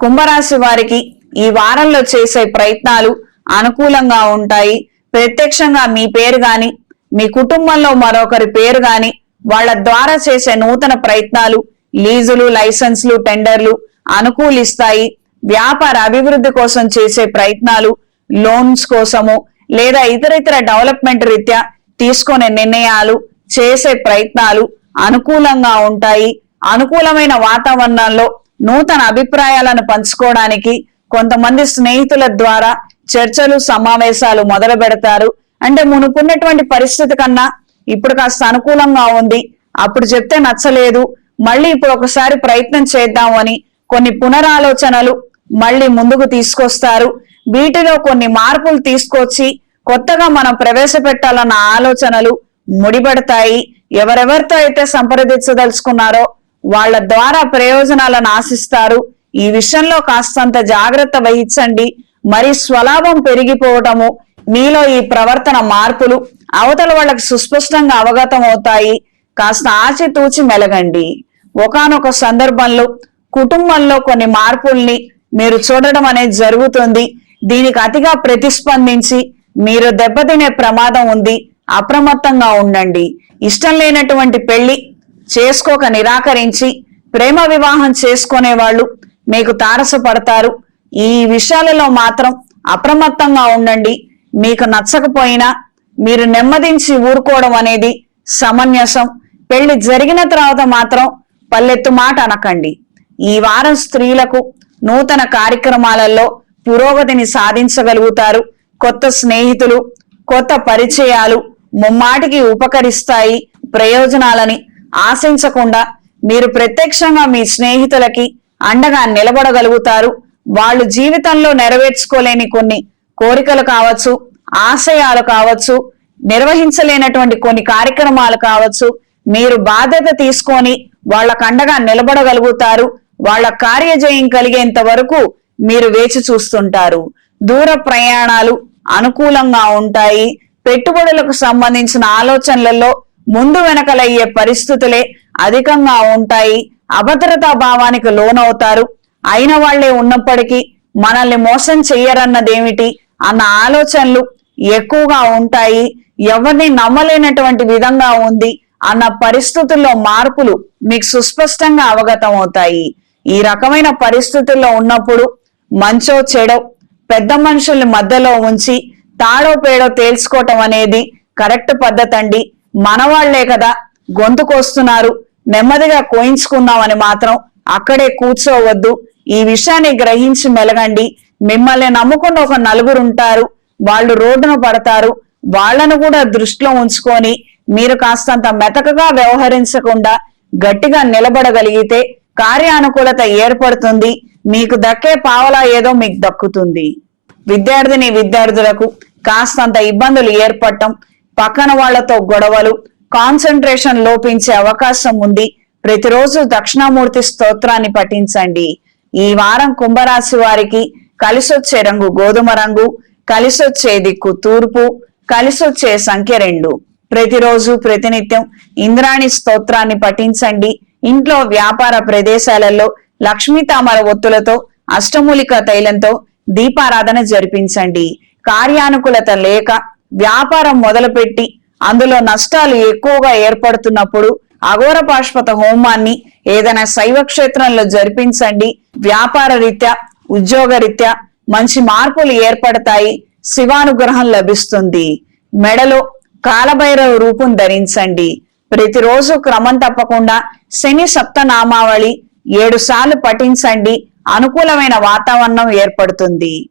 కుంభరాశి వారికి ఈ వారంలో చేసే ప్రయత్నాలు అనుకూలంగా ఉంటాయి. ప్రత్యక్షంగా మీ పేరు గాని మీ కుటుంబంలో మరొకరి పేరు గాని వాళ్ళ ద్వారా చేసే నూతన ప్రయత్నాలు లీజులు లైసెన్స్లు టెండర్లు అనుకూలిస్తాయి. వ్యాపార అభివృద్ధి కోసం చేసే ప్రయత్నాలు లోన్స్ కోసము లేదా ఇతర ఇతర డెవలప్మెంట్ రీత్యా తీసుకునే నిర్ణయాలు చేసే ప్రయత్నాలు అనుకూలంగా ఉంటాయి. అనుకూలమైన వాతావరణంలో నూతన అభిప్రాయాలను పంచుకోవడానికి కొంతమంది స్నేహితుల ద్వారా చర్చలు సమావేశాలు మొదలు పెడతారు. అంటే మునుకున్నటువంటి పరిస్థితి కన్నా ఇప్పుడు కాస్త అనుకూలంగా ఉంది. అప్పుడు చెప్తే నచ్చలేదు. మళ్ళీ ఇప్పుడు ఒకసారి ప్రయత్నం చేద్దాం అని కొన్ని పునరాలోచనలు మళ్ళీ ముందుకు తీసుకొస్తారు. వీటిలో కొన్ని మార్పులు తీసుకొచ్చి కొత్తగా మనం ప్రవేశపెట్టాలన్న ఆలోచనలు ముడిపడతాయి. ఎవరెవరితో అయితే సంప్రదించదలుచుకున్నారో వాళ్ళ ద్వారా ప్రయోజనాలను ఆశిస్తారు. ఈ విషయంలో కాస్తంత జాగ్రత్త వహించండి. మరి స్వలాభం పెరిగిపోవటము మీలో ఈ ప్రవర్తన మార్పులు అవతల వాళ్ళకి సుస్పష్టంగా అవగతం అవుతాయి కాస్త ఆచితూచి మెలగండి. ఒకానొక సందర్భంలో కుటుంబంలో కొన్ని మార్పుల్ని మీరు చూడడం అనేది జరుగుతుంది. దీనికి అతిగా ప్రతిస్పందించి మీరు దెబ్బతినే ప్రమాదం ఉంది. అప్రమత్తంగా ఉండండి. ఇష్టం లేనటువంటి పెళ్ళి చేసుకోక నిరాకరించి ప్రేమ వివాహం చేసుకునే వాళ్ళు మీకు తారసపడతారు. ఈ విషయాలలో మాత్రం అప్రమత్తంగా ఉండండి. మీకు నచ్చకపోయినా మీరు నెమ్మదించి ఊరుకోవడం అనేది సమంజసం. పెళ్ళి జరిగిన తర్వాత మాత్రం పల్లెత్తు మాట అనకండి. ఈ వారం స్త్రీలకు నూతన కార్యక్రమాలలో పురోగతిని సాధించగలుగుతారు. కొత్త స్నేహితులు కొత్త పరిచయాలు ముమ్మాటికి ఉపకరిస్తాయి ప్రయోజనాలని ఆశించకుండా మీరు ప్రత్యక్షంగా మీ స్నేహితులకి అండగా నిలబడగలుగుతారు. వాళ్ళు జీవితంలో నెరవేర్చుకోలేని కొన్ని కోరికలు కావచ్చు ఆశయాలు కావచ్చు నిర్వహించలేనటువంటి కొన్ని కార్యక్రమాలు కావచ్చు. మీరు బాధ్యత తీసుకొని వాళ్ళకు అండగా నిలబడగలుగుతారు. వాళ్ళ కార్యజయం కలిగేంత వరకు మీరు వేచి చూస్తుంటారు. దూర ప్రయాణాలు అనుకూలంగా ఉంటాయి. పెట్టుబడులకు సంబంధించిన ఆలోచనలలో ముందు వెనకలయ్యే పరిస్థితులే అధికంగా ఉంటాయి. అభద్రతా భావానికి లోనవుతారు. అయిన వాళ్ళే ఉన్నప్పటికీ మనల్ని మోసం చెయ్యరన్నదేమిటి అన్న ఆలోచనలు ఎక్కువగా ఉంటాయి. ఎవరిని నమ్మలేనటువంటి విధంగా ఉంది అన్న పరిస్థితుల్లో మార్పులు మీకు సుస్పష్టంగా అవగతం అవుతాయి ఈ రకమైన పరిస్థితుల్లో ఉన్నప్పుడు మంచో చెడో పెద్ద మనుషుల్ని మధ్యలో ఉంచి తాడో పేడో తేల్చుకోవటం అనేది కరెక్ట్ పద్ధతి అండి మనవాళ్ళే కదా గొంతుకొస్తున్నారు నెమ్మదిగా కోయించుకుందామని మాత్రం అక్కడే కూర్చోవద్దు. ఈ విషయాన్ని గ్రహించి మెలగండి. మిమ్మల్ని నమ్ముకున్న ఒక నలుగురు ఉంటారు వాళ్ళు రోడ్డున పడతారు. వాళ్ళను కూడా దృష్టిలో ఉంచుకొని మీరు కాస్తంత మెతకగా వ్యవహరించకుండా గట్టిగా నిలబడగలిగితే కార్యానుకూలత ఏర్పడుతుంది. మీకు దక్కే పావలా ఏదో మీకు దక్కుతుంది. విద్యార్థిని విద్యార్థులకు కాస్తంత ఇబ్బందులు ఏర్పడటం పక్కన వాళ్ళతో గొడవలు కాన్సన్ట్రేషన్ లోపించే అవకాశం ఉంది. ప్రతిరోజు దక్షిణామూర్తి స్తోత్రాన్ని పఠించండి. ఈ వారం కుంభరాశి వారికి కలిసొచ్చే రంగు గోధుమ రంగు కలిసొచ్చే దిక్కు తూర్పు కలిసొచ్చే సంఖ్య రెండు. ప్రతిరోజు ప్రతినిత్యం ఇంద్రాణి స్తోత్రాన్ని పఠించండి. ఇంట్లో వ్యాపార ప్రదేశాలలో లక్ష్మీ తామర ఒత్తులతో అష్టమూలిక తైలంతో దీపారాధన జరిపించండి. కార్యానుకూలత లేక వ్యాపారం మొదలుపెట్టి అందులో నష్టాలు ఎక్కువగా ఏర్పడుతున్నప్పుడు అఘోర పాశ్వత హోమాన్ని ఏదైనా శైవ క్షేత్రంలో జరిపించండి. వ్యాపార రీత్యా ఉద్యోగ రీత్యా మంచి మార్పులు ఏర్పడతాయి. శివానుగ్రహం లభిస్తుంది. మెడలో కాలభైరవ రూపం ధరించండి. ప్రతిరోజు క్రమం తప్పకుండా శని సప్తనామావళి ఏడు సార్లు పఠించండి. అనుకూలమైన వాతావరణం ఏర్పడుతుంది.